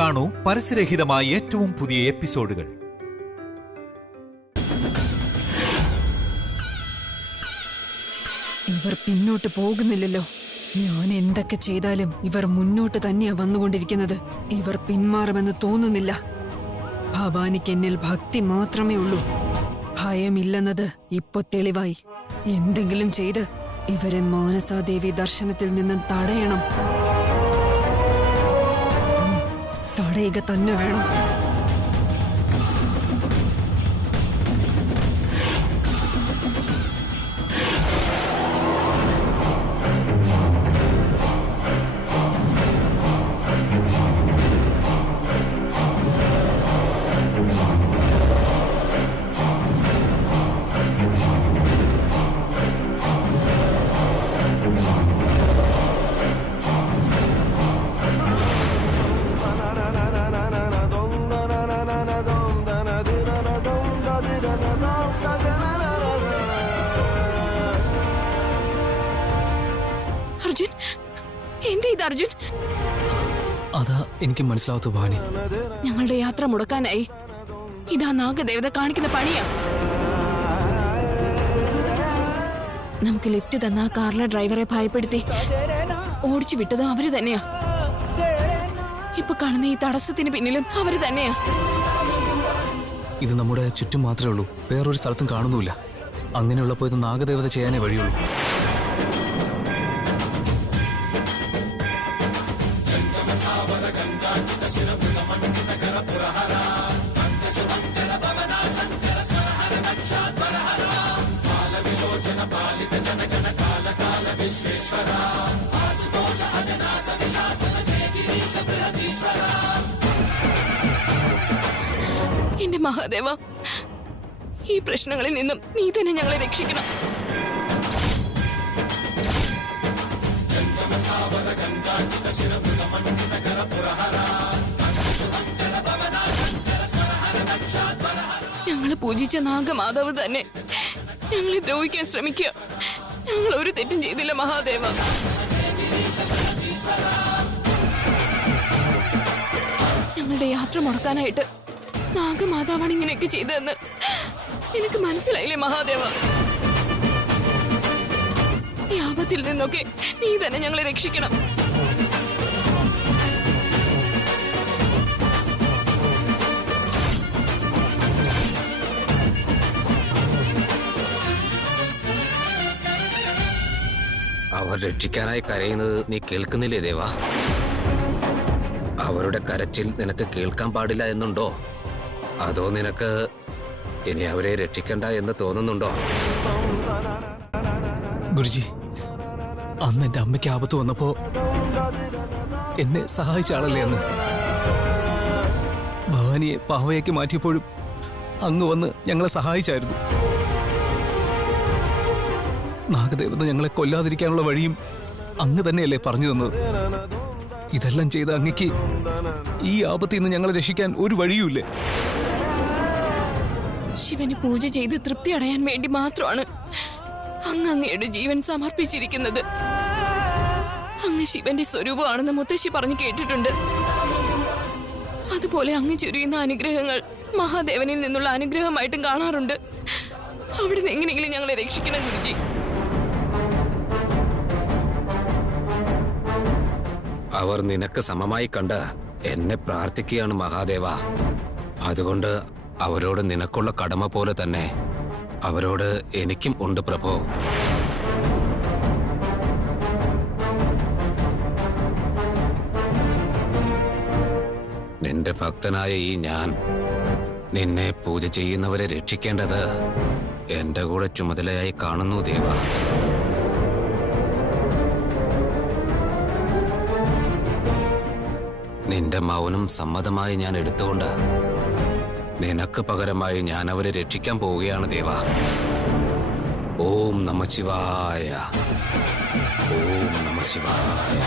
കാണൂ പരസ്യരഹിതമായ ഏറ്റവും പുതിയ എപ്പിസോഡുകൾ. ഇവർ പിന്നോട്ട് പോകുന്നില്ലല്ലോ. ഞാൻ എന്തൊക്കെ ചെയ്താലും ഇവർ മുന്നോട്ട് തന്നെയാ വന്നുകൊണ്ടിരിക്കുന്നത്. ഇവർ പിന്മാറുമെന്ന് തോന്നുന്നില്ല. ഭവാനിക്ക് എന്നിൽ ഭക്തി മാത്രമേ ഉള്ളൂ. ഭയമില്ലെന്നത് ഇപ്പൊ തെളിവായി. എന്തെങ്കിലും ചെയ്ത് ഇവരെ മാനസാദേവി ദർശനത്തിൽ നിന്നും തടയണം. തടയുക തന്നെ വേണം. അർജുൻ, എന്താ ഇത് അർജുൻ? അതാ എനിക്ക് മനസ്സിലാവാത്ത ഭവാനി. ഞങ്ങളുടെ യാത്ര മുടക്കാനായി ഇതാ നാഗദേവത കാണിക്കുന്ന പണിയാ. നമുക്ക് ലിഫ്റ്റ് തന്ന കാറിലെ ഡ്രൈവറെ ഭയപ്പെടുത്തി ഓടിച്ചു വിട്ടത് അവര് തന്നെയാ. ഇപ്പൊ കാണുന്ന ഈ തടസ്സത്തിന് പിന്നിലും അവര് തന്നെയാ. ഇത് നമ്മുടെ ചുറ്റും മാത്രമേ ഉള്ളൂ, വേറൊരു സ്ഥലത്തും കാണുന്നുമില്ല. അങ്ങനെയുള്ളപ്പോ ഇത് നാഗദേവത ചെയ്യാനേ വഴിയുള്ളൂ. എന്റെ മഹാദേവ, ഈ പ്രശ്നങ്ങളിൽ നിന്നും നീ തന്നെ ഞങ്ങളെ രക്ഷിക്കണം. ഞങ്ങള് പൂജിച്ച നാഗമാതാവ് തന്നെ ഞങ്ങളെ ദ്രോഹിക്കാൻ ശ്രമിക്കുക. ഞങ്ങൾ ഒരു തെറ്റും ചെയ്തില്ല മഹാദേവ. ഞങ്ങളുടെ യാത്ര മുടക്കാനായിട്ട് നാഗമാതാവാണ് ഇങ്ങനെയൊക്കെ ചെയ്തതെന്ന് നിനക്ക് മനസ്സിലായില്ലേ മഹാദേവ? ഈ ആപത്തിൽ നിന്നൊക്കെ നീ തന്നെ ഞങ്ങളെ രക്ഷിക്കണം. അവർ രക്ഷിക്കാനായി കരയുന്നത് നീ കേൾക്കുന്നില്ലേ ദേവാ? അവരുടെ കരച്ചിൽ നിനക്ക് കേൾക്കാൻ പാടില്ല എന്നുണ്ടോ? അതോ നിനക്ക് ഇനി അവരെ രക്ഷിക്കണ്ട എന്ന് തോന്നുന്നുണ്ടോ? ഗുരുജി, അന്ന് എന്റെ അമ്മയ്ക്ക് ആപത്ത് വന്നപ്പോ എന്നെ സഹായിച്ച ആളല്ലേ അന്ന്. ഭവാനിയെ പാവയ്ക്ക് മാറ്റിയപ്പോഴും അങ്ങ് വന്ന് ഞങ്ങളെ സഹായിച്ചായിരുന്നു. നാഗദേവത ഞങ്ങളെ കൊല്ലാതിരിക്കാനുള്ള വഴിയും അങ്ങ് തന്നെയല്ലേ പറഞ്ഞു തന്നത്. ഇതെല്ലാം ചെയ്ത അങ്ങക്ക് ഈ ആപത്തിൽ നിന്ന് ഞങ്ങളെ രക്ഷിക്കാൻ ഒരു വഴിയുമില്ലേ? ശിവന് പൂജ ചെയ്ത് തൃപ്തി അടയാൻ വേണ്ടി മാത്രമാണ് അങ്ങ് അങ്ങയുടെ ജീവൻ സമർപ്പിച്ചിരിക്കുന്നത്. അങ്ങ് ശിവന്റെ സ്വരൂപമാണെന്ന് മുത്തശ്ശി പറഞ്ഞു കേട്ടിട്ടുണ്ട്. അതുപോലെ അങ്ങ് ചൊരിയുന്ന അനുഗ്രഹങ്ങൾ മഹാദേവനിൽ നിന്നുള്ള അനുഗ്രഹമായിട്ടും കാണാറുണ്ട്. അവിടുന്ന് എങ്ങനെയെങ്കിലും ഞങ്ങളെ രക്ഷിക്കണം ഗുരുജി. അവർ നിനക്ക് സമമായി കണ്ട് എന്നെ പ്രാർത്ഥിക്കുകയാണ് മഹാദേവ. അതുകൊണ്ട് അവരോട് നിനക്കുള്ള കടമ പോലെ തന്നെ അവരോട് എനിക്കും ഉണ്ട് പ്രഭോ. നിന്റെ ഭക്തനായ ഈ ഞാൻ നിന്നെ പൂജ ചെയ്യുന്നവരെ രക്ഷിക്കേണ്ടത് എന്റെ കൂടെ ചുമതലയായി കാണുന്നു ദേവ. നിന്റെ മൗനം സമ്മതമായി ഞാൻ എടുത്തുകൊണ്ട് നിനക്ക് പകരമായി ഞാൻ അവരെ രക്ഷിക്കാൻ പോവുകയാണ് ദേവ. ഓം നമഃശിവായ, ഓം നമഃശിവായ.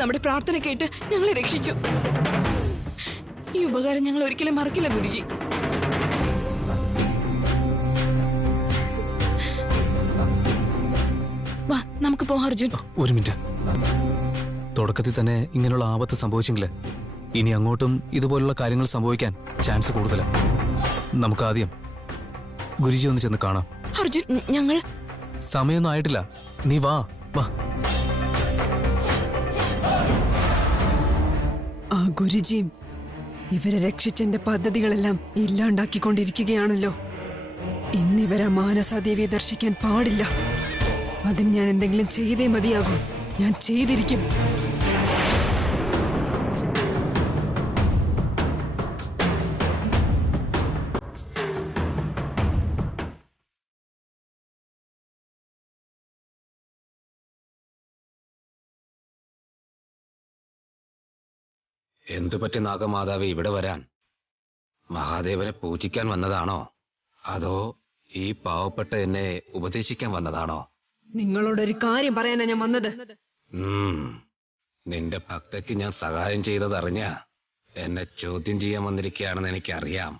നമ്മുടെ പ്രാർത്ഥന കേട്ട് ഞങ്ങളെ രക്ഷിച്ചു. ഈ ഉപകാരം ഞങ്ങൾ ഒരിക്കലും മറക്കില്ല ഗുരുജി. വാ നമുക്ക് പോവാം അർജുൻ. ഒരു മിനിറ്റ്. തുടക്കത്തിൽ തന്നെ ഇങ്ങനെയുള്ള ആപത്ത് സംഭവിച്ചെങ്കിൽ ഇനി അങ്ങോട്ടും ഇതുപോലുള്ള കാര്യങ്ങൾ സംഭവിക്കാൻ ചാൻസ് കൂടുതലാണ്. നമുക്ക് ആദ്യം ഗുരുജി ഒന്ന് ചെന്ന് കാണാം. അർജുൻ ഞങ്ങൾ സമയമൊന്നും ആയിട്ടില്ല. നീ വാ വാ. ആ ഗുരുജിയും ഇവരെ രക്ഷിച്ചെന്റെ പദ്ധതികളെല്ലാം ഇല്ലാണ്ടാക്കിക്കൊണ്ടിരിക്കുകയാണല്ലോ. ഇന്നിവരെ മാനസാദേവിയെ ദർശിക്കാൻ പാടില്ല. അതിന് ഞാൻ എന്തെങ്കിലും ചെയ്തേ മതിയാകൂ. ഞാൻ ചെയ്തിരിക്കും. എന്തു പറ്റി നാഗമാതാവ് ഇവിടെ വരാൻ? മഹാദേവനെ പൂജിക്കാൻ വന്നതാണോ, അതോ ഈ പാവപ്പെട്ട എന്നെ ഉപദേശിക്കാൻ വന്നതാണോ? നിങ്ങളോടൊരു കാര്യം പറയാനാ ഞാൻ വന്നത്. നിന്റെ ഭക്തയ്ക്ക് ഞാൻ സഹായം ചെയ്തതറിഞ്ഞ എന്നെ ചോദ്യം ചെയ്യാൻ വന്നിരിക്കുകയാണെന്ന് എനിക്കറിയാം.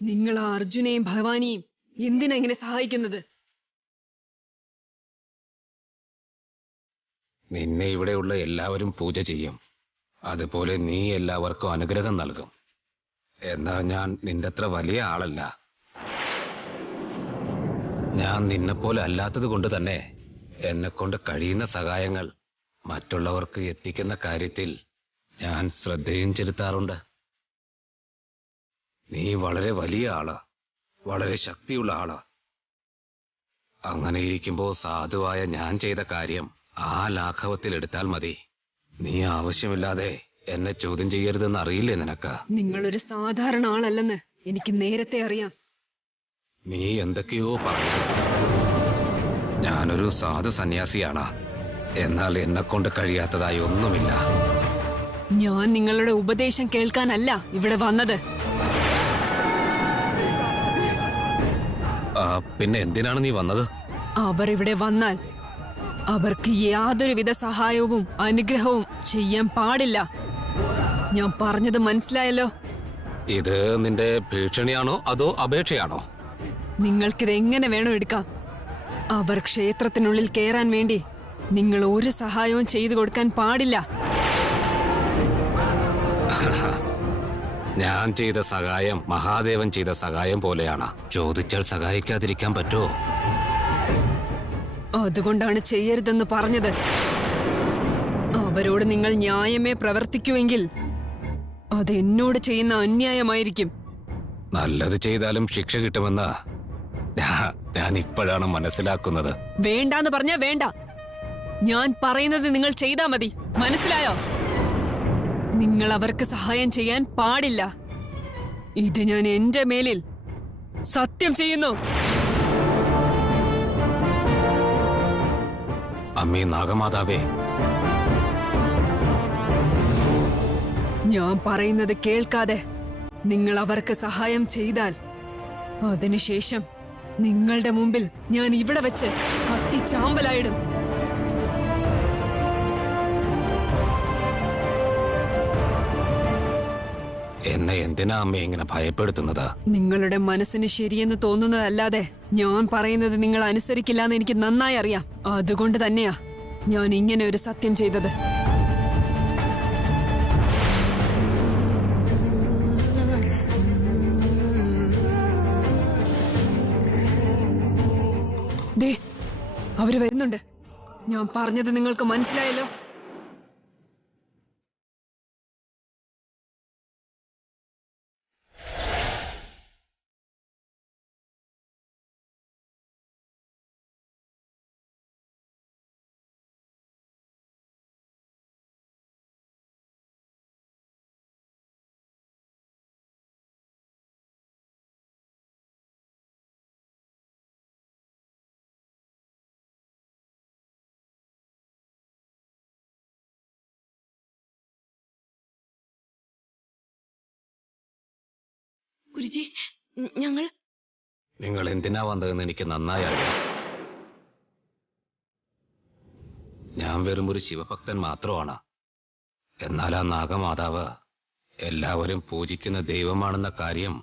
നിങ്ങൾ ആ അർജുനെയും ഭവാനിയും എന്തിനാ ഇങ്ങനെ സഹായിക്കുന്നത്? നിന്നെ ഇവിടെയുള്ള എല്ലാവരും പൂജ ചെയ്യും. അതുപോലെ നീ എല്ലാവർക്കും അനുഗ്രഹം നൽകും. എന്നാൽ ഞാൻ നിന്റെ അത്ര വലിയ ആളല്ല. ഞാൻ നിന്നെപ്പോലെ അല്ലാത്തത് കൊണ്ട് തന്നെ എന്നെക്കൊണ്ട് കഴിയുന്ന സഹായങ്ങൾ മറ്റുള്ളവർക്ക് എത്തിക്കുന്ന കാര്യത്തിൽ ഞാൻ ശ്രദ്ധയും ചെലുത്താറുണ്ട്. നീ വളരെ വലിയ ആള്, വളരെ ശക്തിയുള്ള ആള്. അങ്ങനെ ഇരിക്കുമ്പോ സാധുവായ ഞാൻ ചെയ്ത കാര്യം ആ ലാഘവത്തിൽ എടുത്താൽ മതി. നീ ആവശ്യമില്ലാതെ എന്നെ ചോദ്യം ചെയ്യരുതെന്ന് അറിയില്ലേ നിനക്ക്? നിങ്ങളൊരു സാധാരണ ആളല്ലെന്ന് എനിക്ക് നേരത്തെ അറിയാം. നീ എന്തൊക്കെയോ പറഞ്ഞു. ഞാനൊരു സാധു സന്യാസിയാണ്. എന്നാൽ എന്നെക്കൊണ്ട് കഴിയാത്തതായി ഒന്നുമില്ല. ഞാൻ നിങ്ങളുടെ ഉപദേശം കേൾക്കാനല്ല ഇവിടെ വന്നത്. പിന്നെ എന്തിനാണ് നീ വന്നത്? അവർ ഇവിടെ വന്നാൽ അവർക്ക് യാതൊരുവിധ സഹായവും അനുഗ്രഹവും ചെയ്യാൻ പാടില്ല. ഞാൻ പറഞ്ഞത് മനസ്സിലായല്ലോ? ഇത് നിന്റെ ഭീഷണിയാണോ അതോ അപേക്ഷയാണോ? നിങ്ങൾക്കിത് എങ്ങനെ വേണോ എടുക്കാം. അവർ ക്ഷേത്രത്തിനുള്ളിൽ കയറാൻ വേണ്ടി നിങ്ങൾ ഒരു സഹായവും ചെയ്തു കൊടുക്കാൻ പാടില്ല. ഞാൻ ചെയ്ത സഹായം മഹാദേവൻ ചെയ്ത സഹായം പോലെയാണ്. ചോദിച്ചാൽ സഹായിക്കാതിരിക്കാൻ പറ്റുമോ? അതുകൊണ്ടാണ് ചെയ്യരുതെന്ന് പറഞ്ഞത്. അവരോട് നിങ്ങൾ ന്യായമേ പ്രവർത്തിക്കുമെങ്കിൽ അത് എന്നോട് ചെയ്യുന്ന അന്യായമായിരിക്കും. നല്ലത് ചെയ്താലും ശിക്ഷ കിട്ടുമെന്ന് ഞാൻ ഇപ്പോഴാണ് മനസ്സിലാക്കുന്നത്. വേണ്ടാന്ന് പറഞ്ഞാ വേണ്ട. ഞാൻ പറയുന്നത് നിങ്ങൾ ചെയ്താ മതി. മനസ്സിലായോ? നിങ്ങൾ അവർക്ക് സഹായം ചെയ്യാൻ പാടില്ല. ഇത് ഞാൻ എന്റെ മേലിൽ സത്യം ചെയ്യുന്നു. അമ്മേ നാഗമാതാവേ, ഞാൻ പറയുന്നത് കേൾക്കാതെ നിങ്ങൾ അവർക്ക് സഹായം ചെയ്താൽ അതിനുശേഷം നിങ്ങളുടെ മുമ്പിൽ ഞാൻ ഇവിടെ വെച്ച് കത്തിച്ചാമ്പലായിടും. എന്നെ എന്തിനാ അമ്മ ഇങ്ങനെ ഭയപ്പെടുത്തുന്നത്? നിങ്ങളുടെ മനസ്സിന് ശരിയെന്ന് തോന്നുന്നതല്ലാതെ ഞാൻ പറയുന്നത് നിങ്ങൾ അനുസരിക്കില്ല എന്ന് എനിക്ക് നന്നായി അറിയാം. അതുകൊണ്ട് തന്നെയാ ഞാൻ ഇങ്ങനെ ഒരു സത്യം ചെയ്തത്. ദേ, അവര് വരുന്നുണ്ട്. ഞാൻ പറഞ്ഞത് നിങ്ങൾക്ക് മനസ്സിലായല്ലോ? ഗുരുജി, ഞങ്ങൾ നിങ്ങൾ എന്തിനാ വന്നതെന്ന് എനിക്ക് നന്നായി അറിയാം. ഞാൻ വെറും ഒരു ശിവഭക്തൻ മാത്രമാണ്. എന്നാൽ ആ നാഗമാതാവ് എല്ലാവരും പൂജിക്കുന്ന ദൈവമാണെന്ന കാര്യം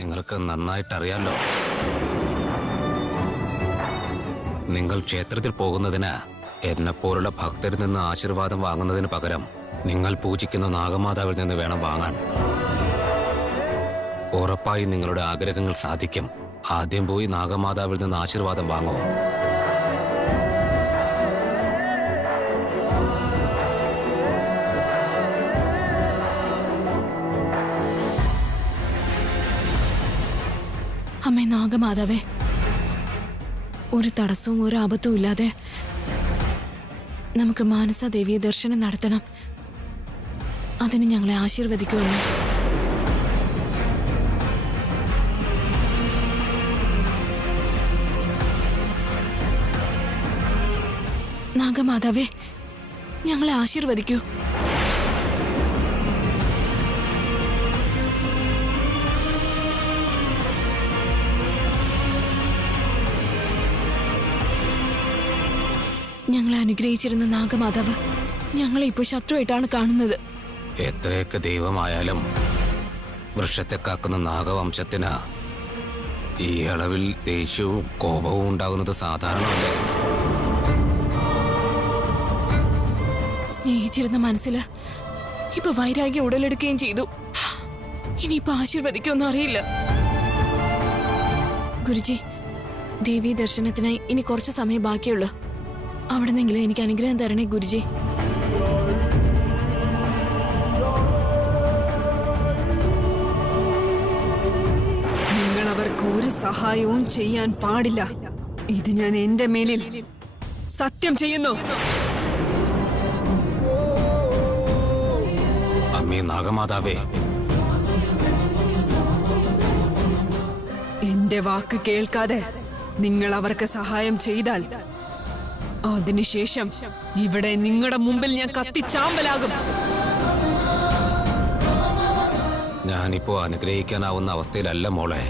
നിങ്ങൾക്ക് നന്നായിട്ടറിയാലോ. നിങ്ങൾ ക്ഷേത്രത്തിൽ പോകുന്നതിന് എന്നെപ്പോലുള്ള ഭക്തരിൽ നിന്ന് ആശീർവാദം വാങ്ങുന്നതിന് പകരം നിങ്ങൾ പൂജിക്കുന്ന നാഗമാതാവിൽ നിന്ന് വേണം വാങ്ങാൻ. ഉറപ്പായി നിങ്ങളുടെ ആഗ്രഹങ്ങൾ സാധിക്കും. ആദ്യം പോയി നാഗമാതാവിൽ നിന്ന് ആശീർവാദം വാങ്ങൂ. അമ്മേ നാഗമാതാവേ, ഒരു തടസ്സവും ഒരു ആപത്തും ഇല്ലാതെ നമുക്ക് മാനസാദേവിയെ ദർശനം നടത്തണം. അതിന് ഞങ്ങളെ ആശീർവദിക്കൂ അമ്മേ. നാഗമാതാവേ, ഞങ്ങളെ ആശീർവദിക്കൂ. ഞങ്ങളെ അനുഗ്രഹിച്ചിരുന്ന നാഗമാതാവ് ഞങ്ങളെ ഇപ്പോൾ ശത്രുവായിട്ടാണ് കാണുന്നത്. എത്രയൊക്കെ ദൈവമായാലും വൃക്ഷത്തെ കാക്കുന്ന നാഗവംശത്തിന് ഈ അളവിൽ ദേഷ്യവും കോപവും ഉണ്ടാകുന്നത് സാധാരണമല്ലേ? സ്നേഹിച്ചിരുന്ന മനസ്സില് ഇപ്പൊ വൈരാഗ്യം ഉടലെടുക്കുകയും ചെയ്തു. ഇനിയിപ്പൊ ആശീർവദിക്കൊന്നും അറിയില്ല. ഗുരുജി, ദേവീ ദർശനത്തിനായി ഇനി കുറച്ച് സമയം ബാക്കിയുള്ളൂ. അവിടെ നിന്നെങ്കിലും എനിക്ക് അനുഗ്രഹം തരണേ ഗുരുജി. നിങ്ങൾ അവർക്ക് ഒരു സഹായവും ചെയ്യാൻ പാടില്ല. ഇത് ഞാൻ എന്റെ മേലിൽ സത്യം ചെയ്യുന്നു. അമ്മേ നാഗമാതാവേ, എന്റെ വാക്ക് കേൾക്കാതെ നിങ്ങൾ അവർക്ക് സഹായം ചെയ്താൽ അതിനുശേഷം ഇവിടെ നിങ്ങളുടെ മുമ്പിൽ ഞാൻ കത്തിച്ചാമ്പലാകും. ഞാനിപ്പോ അനുഗ്രഹിക്കാനാവുന്ന അവസ്ഥയിലല്ല മോളെ.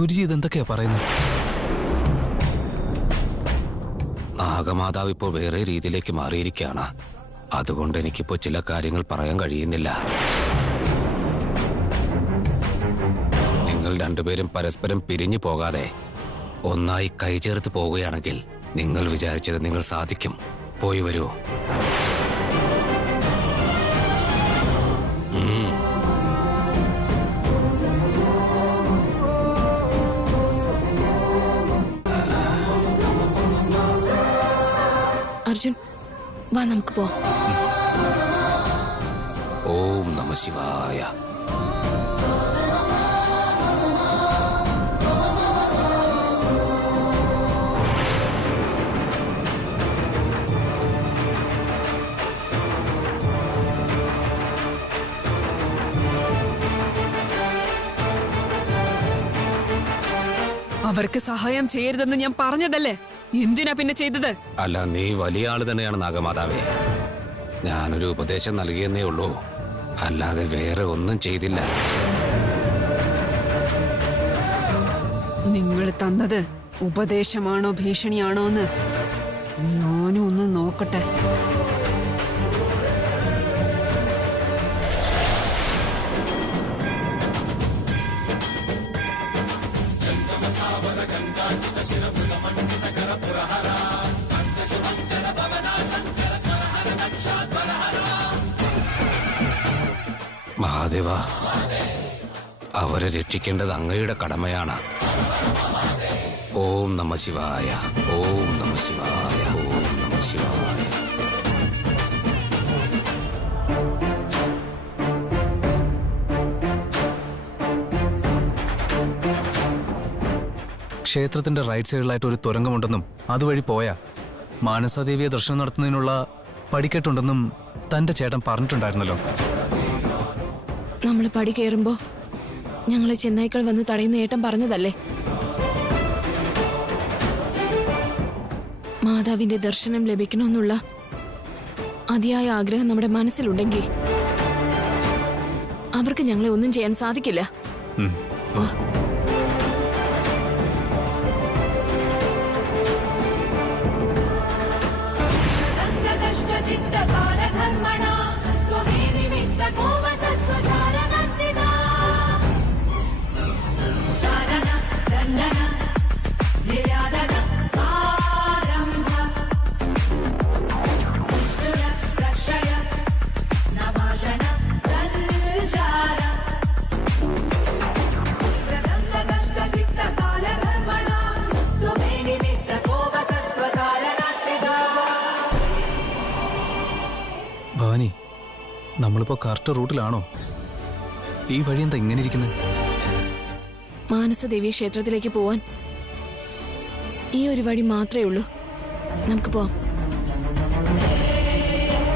ഗുരുജി ഇതെന്തൊക്കെയാ പറയുന്നത്? നാഗമാതാവ് ഇപ്പോൾ വേറെ രീതിയിലേക്ക് മാറിയിരിക്കുകയാണ്. അതുകൊണ്ട് എനിക്കിപ്പോ ചില കാര്യങ്ങൾ പറയാൻ കഴിയുന്നില്ല. നിങ്ങൾ രണ്ടുപേരും പരസ്പരം പിരിഞ്ഞു പോകാതെ ഒന്നായി കൈചേർത്ത് പോവുകയാണെങ്കിൽ നിങ്ങൾ വിചാരിച്ചത് നിങ്ങൾ സാധിക്കും. പോയി വരൂ. അർജുൻ, വാ നമുക്ക് പോ. ഓം നമഃ ശിവായ. അവർക്ക് സഹായം ചെയ്യരുതെന്ന് ഞാൻ പറഞ്ഞതല്ലേ, എന്തിനാ പിന്നെ ചെയ്തത്? അല്ല, നീ വലിയ ആള് തന്നെയാണ് നാഗമാതാവേ. ഞാനൊരു ഉപദേശം നൽകിയെന്നേ ഉള്ളൂ, അല്ലാതെ വേറെ ഒന്നും ചെയ്തില്ല. നിങ്ങൾ തന്നത് ഉപദേശമാണോ ഭീഷണിയാണോ എന്ന് ഞാനും ഒന്ന് നോക്കട്ടെ. മഹാദേവ, അവരെ രക്ഷിക്കേണ്ടത് അങ്ങയുടെ കടമയാണ്. ഓം നമഃ ശിവായ. ഓം നമഃ ശിവായ. ഓം നമഃ ശിവായ. ക്ഷേത്രത്തിന്റെ റൈറ്റ് സൈഡിലായിട്ട് ഒരു തുരങ്കമുണ്ടെന്നും അതുവഴി പോയാ മാനസാദേവിയെ ദർശനം നടത്തുന്നതിനുള്ള പടിക്കെട്ടുണ്ടെന്നും തന്റെ ചേട്ടൻ പറഞ്ഞിട്ടുണ്ടായിരുന്നല്ലോ. നമ്മൾ പടി കയറുമ്പോ ഞങ്ങളെ ചെന്നായ്ക്കൾ വന്ന് തടയുന്ന ഏട്ടൻ പറഞ്ഞതല്ലേ? മാതാവിന്റെ ദർശനം ലഭിക്കണമെന്നുള്ള അതിയായ ആഗ്രഹം നമ്മുടെ മനസ്സിലുണ്ടെങ്കിൽ അവർക്ക് ഞങ്ങളെ ഒന്നും ചെയ്യാൻ സാധിക്കില്ല. വാ. ഭവാനി, നമ്മളിപ്പോ കറക്റ്റ് റൂട്ടിലാണോ? ഈ വഴി എന്താ ഇങ്ങനെ ഇരിക്കുന്നത്? മാനസദേവി ക്ഷേത്രത്തിലേക്ക് പോവാൻ ഈ ഒരു വഴി മാത്രമേ ഉള്ളൂ. നമുക്ക് പോവാം.